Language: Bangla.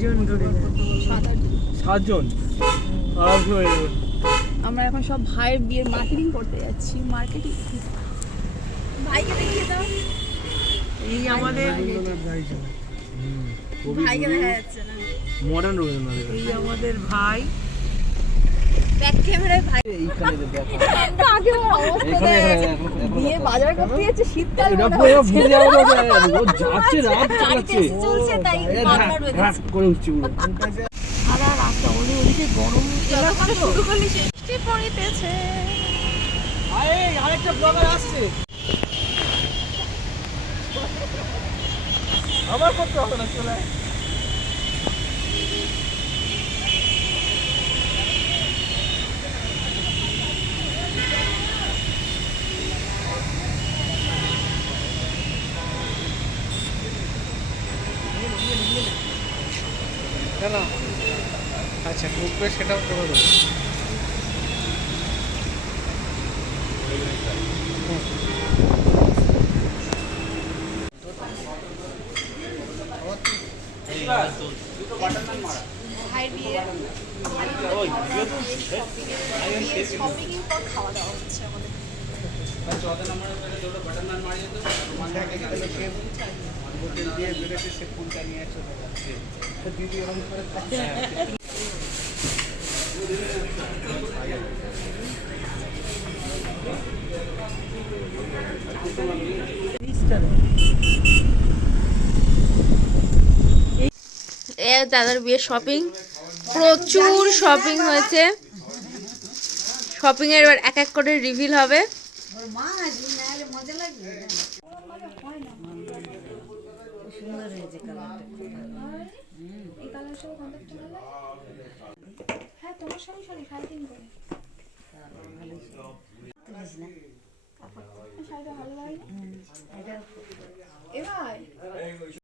কয়জন করে? 7 জন। আমরা এখন সব ভাইয়ের বিয়ের মার্কেটিং করতে যাচ্ছি। মার্কেটিং ভাইকে দেখিয়ে দাও। এই আমাদের ভাইকে দেখা যাচ্ছে না। মডার্ন রবীন্দ্রনাথ। এই আমাদের ভাই। ব্যাক ক্যামেরায় ভাই। এইখানে দেখা। আগে অবস্থা বিয়ে বাজার করতে যাচ্ছে শীতকাল। এটা পুরো ভিজে যাবে ও যাচ্ছে রাত চালাচ্ছে। চলছে তাই মামলার রয়েছে। করে উঠছে পুরো। সারা রাস্তা ওদিকে গরম যতক্ষণ শুরু করলি বৃষ্টি পড়িতেছে। আরেকটা ব্লগার আসছে। আবার করতে হবে না চলে। কেন? আচ্ছা গ্রুপে সেটাও করে দেবো। ভাইয়ের বিয়ে শপিং পর খাওয়া দাওয়া হচ্ছে আমাদের। দাদার বিয়ে শপিং প্রচুর শপিং হয়েছে। শপিং এর এবার এক এক করে রিভিল হবে।